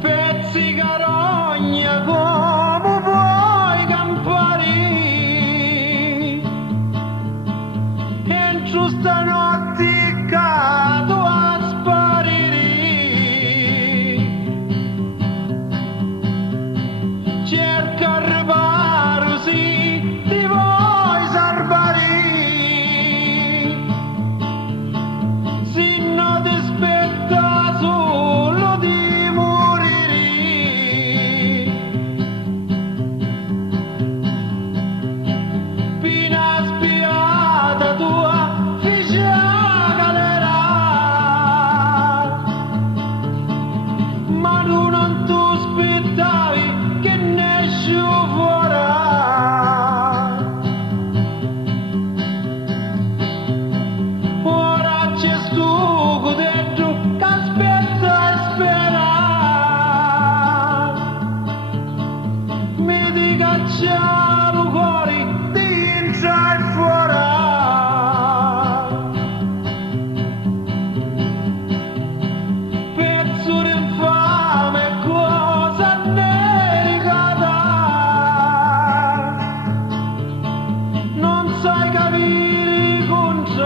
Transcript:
Pezzi carogna come puoi campare entro stanotte cado a sparire. Cerca il riparo, sì, ti vuoi salvare. Se non ti aspetta solo di morire. Pina spiata tua fece a galera, ma tu non ti aspettavi che ne esce fuori. Ora c'è sto dentro che aspetta e spera. Mi dica c'è lo cuore dentro e fuori. Pezzo d'infame cosa ne ricada. Non sai capire contro